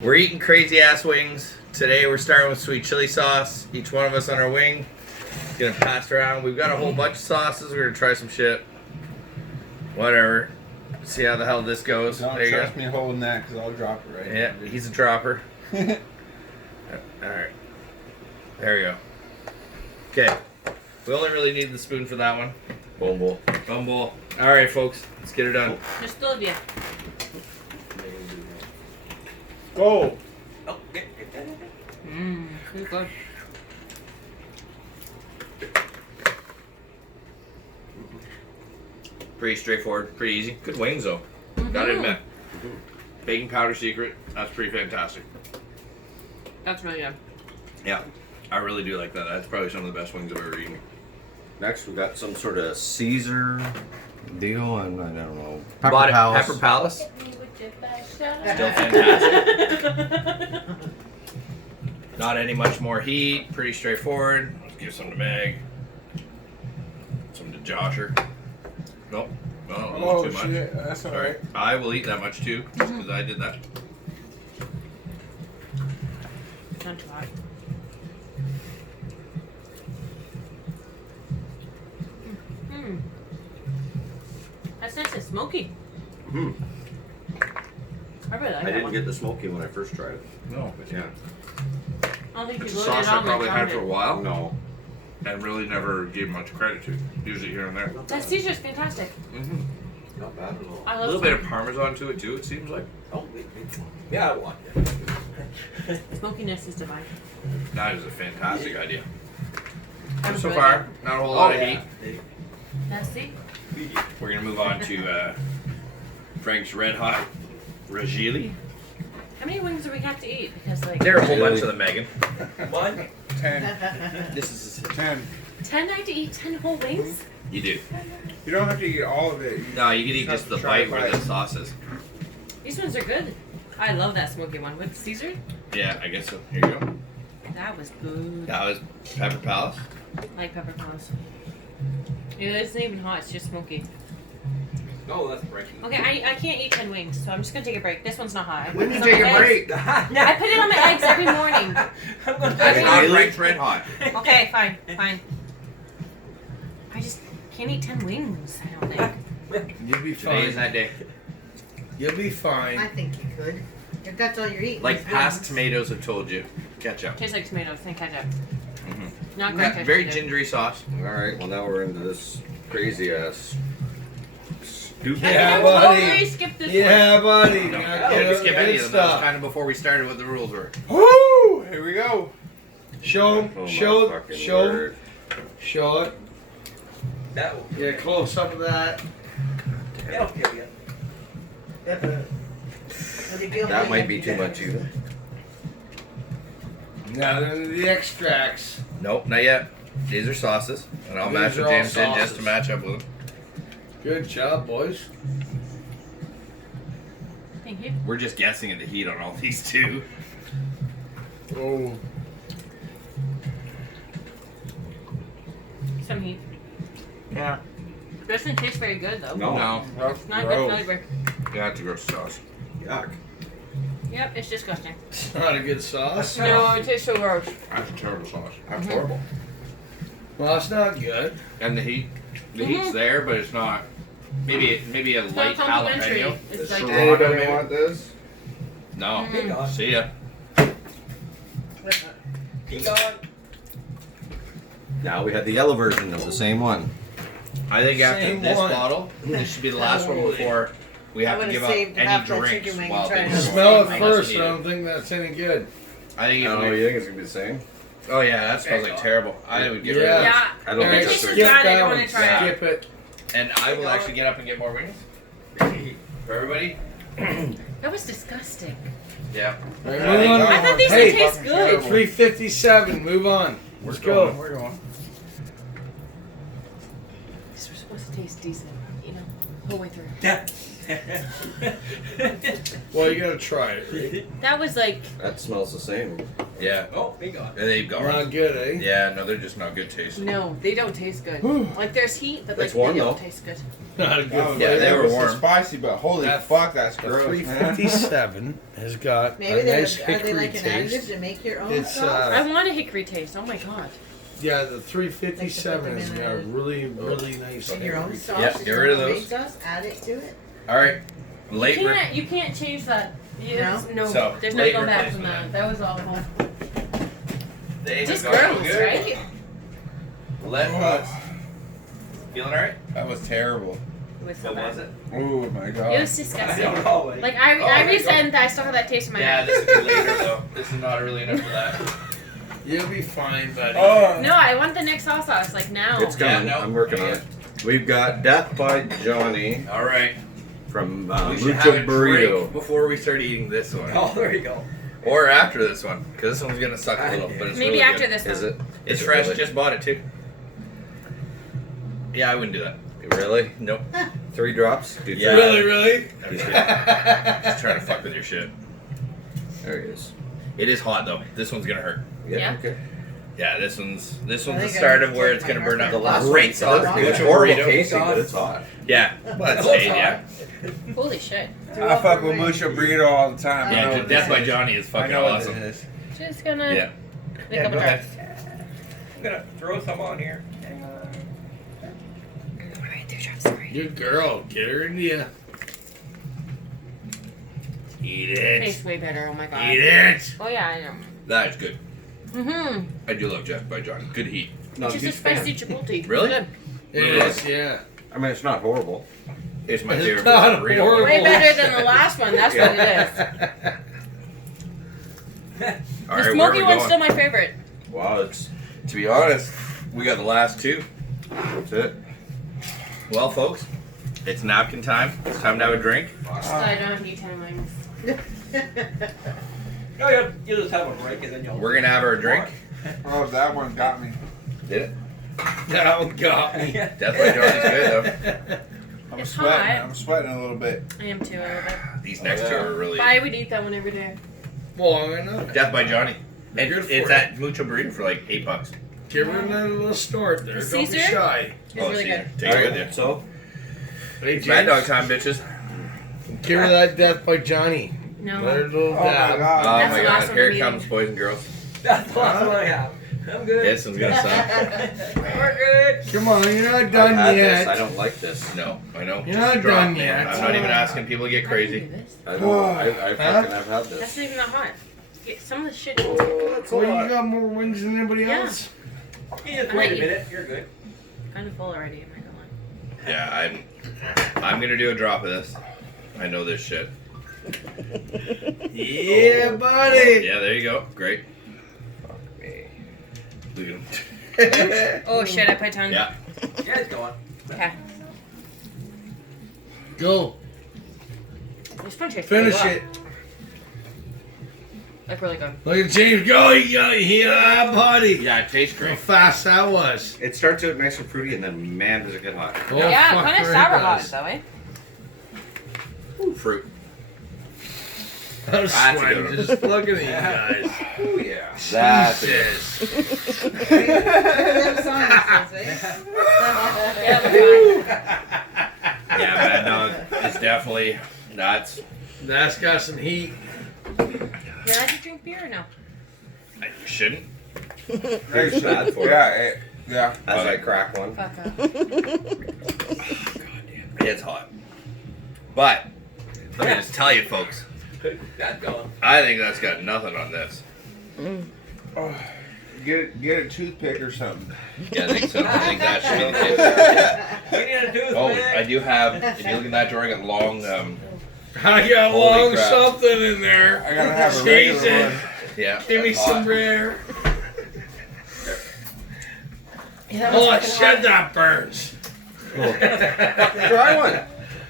We're eating crazy ass wings. Today we're starting with sweet chili sauce. Each one of us on our wing. Gonna pass around. We've got a whole bunch of sauces. We're gonna try some shit. Whatever. See how the hell this goes. Don't trust me holding that because I'll drop it right Yeah, he's a dropper. Alright. There you go. Okay. We only really need the spoon for that one. Boom bowl. Boom bowl. Alright folks, let's get her done. Just told you. Go! Pretty good. Pretty straightforward, pretty easy. Good wings though. Gotta admit. Baking powder secret, that's pretty fantastic. That's really good. Yeah, I really do like that. That's probably some of the best wings I've ever eaten. Next, we got some sort of Caesar deal, and I don't know. Bought it Palace. at Pepper Palace. Still fantastic. Not any much more heat. Pretty straightforward. Let's give some to Meg. Some to Josher. Nope. Well, a little too much. Shit, that's alright. I will eat that much too, because I did that. It's not too hot. That's nice and smoky. Mm-hmm. I really like I that didn't one. get the smoky when I first tried it. No, But yeah. I don't think it's you a loaded sauce it I on probably like had for a while, No. and really never gave much credit to. Usually here and there. That Caesar's fantastic. Not bad at all. I A love little bit of Parmesan to it too, it seems like. Oh, yeah, I want it. smokiness is divine. That is a fantastic idea. I'm So really far, not a whole lot of heat. good. Nasty. We're gonna move on to Frank's Red Hot Ragili. How many wings do we have to eat? Because like There are a whole bunch of them, Megan. One. 10. This is 10. 10 I have to eat 10 whole wings? you do. You don't have to eat all of it. No, you can eat just the bite where the sauce is. These ones are good. I love that smoky one with Caesar. Yeah, I guess so. Here you go. That was good. That was Pepper Palace. I like pepper palace. It isn't even hot, it's just smoky. No, that's breaking. Okay, I can't eat 10 wings, so I'm just gonna take a break. This one's not hot. When you It's take on a my eggs. break? I put it on my eggs every morning. That's not Really? Frank's Red Hot. Okay, fine. I just can't eat 10 wings, I don't think. You'll be Today is fine. that day. You'll be I fine. think you could. If that's all you're eating. Like is past wings. tomatoes have told you. Ketchup. Tastes like tomatoes and ketchup. Mm-hmm. Not great ketchup. Very either. gingery sauce. Alright, well now we're into this crazy ass stupid. I Yeah, think I buddy. totally skipped this Yeah, buddy. No, Not didn't good- skip good any of them. That was stuff. kind of before we started what the rules were. Woo! Here we go. Show him. Oh, my show fucking show word. show it. That Yeah, close up of that. What do you feel That like? might be too much either. Now then the extracts. Nope, not yet. These are sauces, and I'll These match are what all James did just to sauces. match up with them. Good job, boys. Thank you. We're just guessing at the heat on all these too. Oh. Some heat. Yeah. This one tastes very good though. No. That's Not gross. good flavor. Yeah, it's a gross sauce. Yuck. Yep, it's disgusting. It's not a good sauce. No, it tastes so gross. That's a terrible sauce. That's horrible. Well, it's not good. And the heat's there, but it's not. Maybe a It's light not complimentary. jalapeno. It's Does like anybody maybe? want this? No. Mm. See ya. Now we have the yellow version of the same one. I think after Same this one. bottle, this should be the last one before we I have to would've give up saved any half that drinks chicken wing while and tried things to are Smell it unless first. I needed. don't think that's any good. I think even Oh, you think it's gonna be the same? Oh yeah, that smells like terrible. I would get rid of Yeah. it. Yeah. I don't If think it that's tastes very bad, I that don't one. want to try it. Skip it. And I will actually get up and get more wings. For everybody? That was disgusting. Yeah. All right, move on. I thought these Hey, would taste good. 3:57. Move on. Let's go. We're going. These were supposed to taste decent, you know, the whole way through. Well, you gotta try it. Right? That was like, That smells the same. Yeah. Oh, we got And they've gone. Not good, eh? Yeah, no, they're just not good taste. no, they don't taste good. Whew. Like there's heat, but like It's warm, they don't though. taste good. Not a good Yeah, flavor. they were It was warm. spicy, but holy At- fuck, that's gross, man. 3:57, It's got Maybe a they're nice are they hickory like an additive taste. to make your own It's, sauce? I want a hickory taste. Oh my god. Yeah, the 357 Like to has put them got a in really nice In your own hickory sauce. Yep, taste. get your rid of own those. homemade sauce, add it to it. All right. Late. You can't change that. No, So, there's no late going back from replacement. that. That was awful. They Just have gone girls, good. right? Let us. Feeling alright? That was terrible. It was so What bad. was it? Oh my god. It was disgusting. know. Like I there you resent that I still have that taste in my Yeah, mouth. this will be later though. This is not really enough for that. You'll be fine, buddy. Oh. No, I want the next sauce like now. It's coming. Yeah, no. I'm working on it. We've got Death by Johnny All right. from We should Mucho have a Burrito. drink before we start eating this one. Oh, there you go. Or after this one, because this one's gonna suck a little. But it's Maybe really after good. this one. Is it? It's Is it fresh. really? Just bought it too. Yeah, I wouldn't do that. Really? Nope. 3 drops? Do Yeah. three. Really? Just trying to fuck with your shit. There he is. It is hot though. This one's gonna hurt. Yeah. Okay. Yeah, this one's the think I start need of to where take it's my gonna burn up. heartburn. The last Great sauce. It was Mucho horrible burrito. tasting, but it's hot. Yeah, well, it's Oh, made, yeah. Holy shit. I fuck with Mucho Burrito all the time. I know Yeah, what Death this by is. Johnny is I fucking know what awesome. this is. Just gonna Yeah. make up a go ahead. drops. I'm gonna throw some on here. Alright, 3 drops, sorry. Good girl. Get her in you. Eat it. Tastes way better, oh my god. Eat it. Oh yeah, I know. That is good. Mm-hmm. I do love Death by Johnny. Good heat. No, Just a huge fan. spicy chipotle. Really? Good. It is, yeah. I mean, it's not horrible. It's my It's favorite not burrito. horrible. Way better than the last one, that's what it is. All The right, where are smoky we one's going? still my favorite. Wow, it's To be honest, we got the last 2. that's it. Well, folks, it's napkin time. It's time to have a drink. So I don't have to eat 10 wings. No, you just have a break and then you'll. We're gonna have our drink. Oh, that one got me. Did it? That one got me. Death by Johnny's good though. I'm It's sweating. hot. I'm sweating a little bit. I am too, a little bit. These next 2 are really But I would eat that one every day. Well, I know. Death by Johnny. And Good for it's it. at Mucho Burrito for like $8. Give her another little snort there. The Don't be Caesar? shy. It's really Caesar. good. Take it with you. So, Hey, Mad James. Dog time, bitches. Give her that Death by Johnny. No. Let her little Oh my dab. Oh god. That's my the god, last one here I'm it eating. comes, boys and girls. That's the last one I have. I'm good. This one's gonna suck. We're good. Come on, you're not I've done had yet. this. I don't like this. No, I know. You're Just not a drop, done man. yet. I'm not even asking people to get How do you do crazy. this? I fucking have had That's this. not even that hot. Get some of the shit. Well, you got more wings than anybody Yeah. else. You just wait a minute. You're good. Kind of full already, am I going? Yeah, I'm gonna do a drop of this. I know this shit. Yeah, buddy. Yeah, there you go. Great. Look at him. Oh shit, I put tongue. Yeah. Yeah, it's going. Okay. Go. This one tastes Finish really it. well. Like really good. Look at James go. Yeah, buddy. Yeah, it tastes How great. fast that was. It starts out nice and fruity, and then man, does it get hot. Oh, Yeah, fuck, kind of it sour hot does. though, eh? Ooh, fruit. I'm That's a good sweating one. just looking at you guys. Oh yeah. That's it. Jesus. Them sinuses, eh? Yeah, we're fine. Yeah, Mad Dog is definitely nuts. That's got some heat. You allowed to drink beer or no? I shouldn't. It's bad for it. Yeah, yeah. As I crack one. Fuck up. It's hot. But let me just tell you, folks. That's going. I think that's got nothing on this. Oh, get a toothpick or something. Yeah, I think so. I think that should be the case. We need a toothpick. Oh, I do have. If you look in that drawer, I got long. I got Holy long crap. something in there. I gotta have a regular Jesus. one. Yeah. Give me that's some hot. rare. Yeah, that Oh, was fucking shit, hot. that burns. Try one.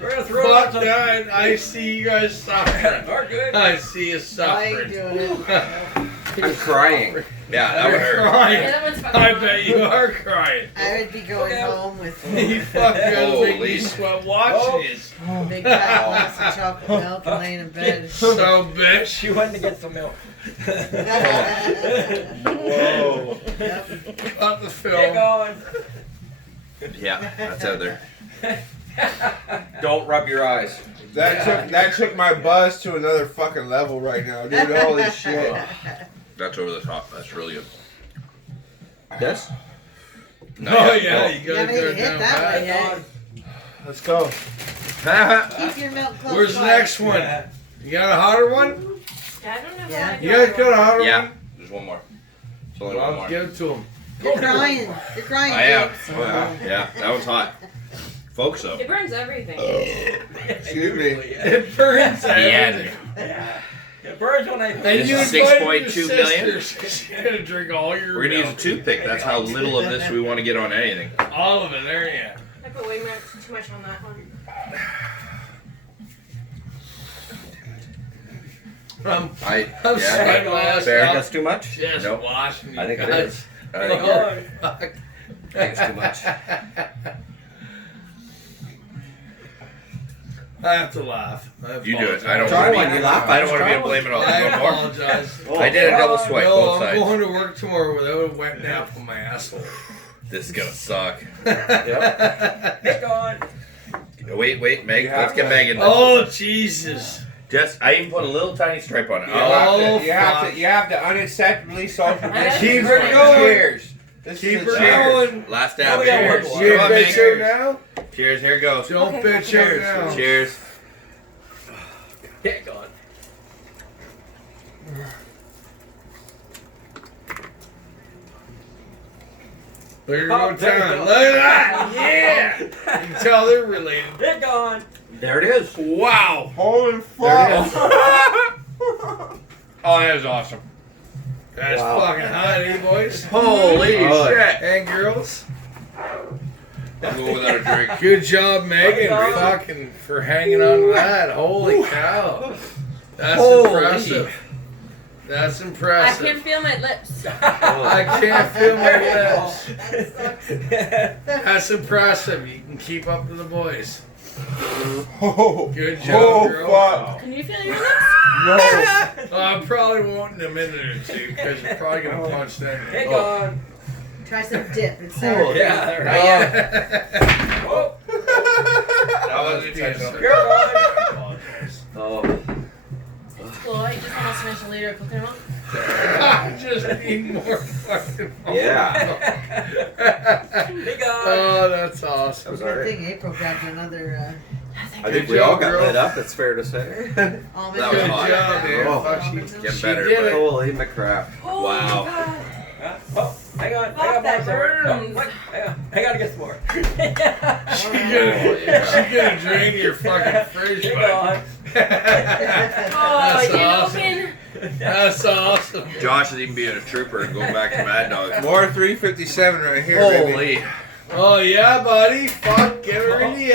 We're gonna throw out Fuck some. that. I see you guys suffering. We're good. I see you Why are you suffering. doing it? I'm crying. Yeah, that would You're hurt. Yeah, crying. that one's fucking I hot. bet you are crying. I would be going home with You fucking gonna make me Holy. sweat watching this. a big fat glass of chocolate milk and laying in bed. So, bitch. She went to get some milk. Whoa. Yep. Cut the Get film. going. Yeah, that's out there. Don't rub your eyes. That took my buzz to another fucking level right now, dude. Holy shit. That's over the top. That's really good. This? No, Oh yeah. yeah, you You gotta haven't go even hit down that pat. one yet. Let's go. Keep your milk close Where's the by. next one? You got a hotter one? I don't know. Yeah. You guys got a hotter Yeah. one? There's one more. There's only one Well, more. give it to him. You're crying. You're crying. I am. James. Oh, yeah. Yeah, that one's hot. Folks, though. It burns everything. Excuse me. It burns Yeah. It burns when I. And This you is invited 6.2 your million. sister. She's gonna drink all your We're gonna use a milk. toothpick. That's how little of this we want to get on anything. All of it, there you I put way too much on that one. go. I I'm yeah. sorry, last Fair. time. That's too much? Just Nope. washing you I think it guys. is. I think Oh, fuck. I think it's too much. I have to laugh. You do it. I don't Try want one, to you be. laugh. I don't want to be Try a blame it all. I You want more? apologize. I did a double swipe No, both I'm sides. going to work tomorrow without a wet nap on my asshole. This is gonna suck. Pick on. Wait, Meg. You Let's have get to- Meg in this. Oh, Jesus. Just, I even put a little tiny stripe on it. You Oh, have to unacceptably social distance. Keep This her is a going. Cheers. This Keep is her a cheers. going. last Oh, dab. we got one Cheers. more. You Come on, bitch Meg. her now? Cheers. Here it goes. Don't Okay. bitch her now. Cheers. Pick on. Look at Oh, her there you time. go. Look at that. Yeah. You can tell they're related. Pick on. There it is. Wow. Holy There it fuck. is. Oh, that was awesome. That's Wow. fucking hot, eh, boys? Holy Oh, shit. And girls. I'm going without a drink. Good job, Megan, Fucking fucking for hanging on to that. Holy cow. That's Holy. impressive. That's I impressive. can feel my lips. I can't feel my lips. That sucks. That's impressive. You can keep up to the boys. Oh, Good job, girl. fuck. Can you feel your lips? No. I probably won't in a minute or two because you're probably going to punch that. Pick Oh. on. Try some dip. It's sour. Oh, Yeah, there we go. Whoa. That was intentional. Pick on. Oh. It's cool. I just almost finished a liter of cooking milk. I just need more fucking milk. Yeah. Pick on. Oh, that's That awesome. was Good alright. thing April grabbed another I think Good we all job, got girl. lit up, it's fair to say. almond. That was Good hot. job, man. Oh. Fuck, she, Getting she better, did but- it. Holy McCrap. Oh, Wow. God. Oh, hang on. Fuck, that burns. Oh, wait, hang on. I gotta get some more. She gonna drain your fucking fridge, Pick bud. on. Oh, That's I didn't awesome. open. That's awesome. Josh is even being a trooper and going back to Mad Dog. More 357 right here, baby. Holy. Oh yeah, buddy. Fuck, get her into you.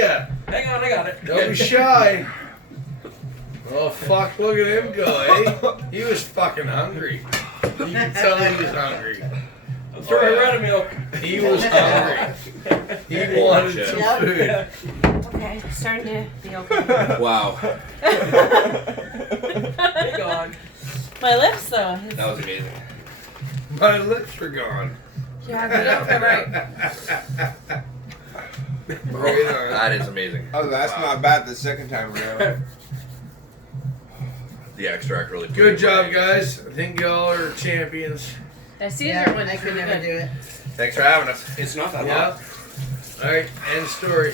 Hang on, I got it. Don't be shy. Oh fuck, look at him go, eh? He was fucking hungry. You can tell he was hungry. I'm throwing red of milk. He was hungry. He wanted Shit. some Yep. food. Okay, starting to be okay. Wow. Pick on. My lips, though. That was amazing. My lips are gone. Yeah, but that's right. Right on. That is amazing. Oh, that's Wow. not bad the second time around. The extract really. Good job, guys. I think y'all are champions. The Caesar Yeah, one I is could really never good. do it. Thanks for having us. It's not that Yep. All right, end story.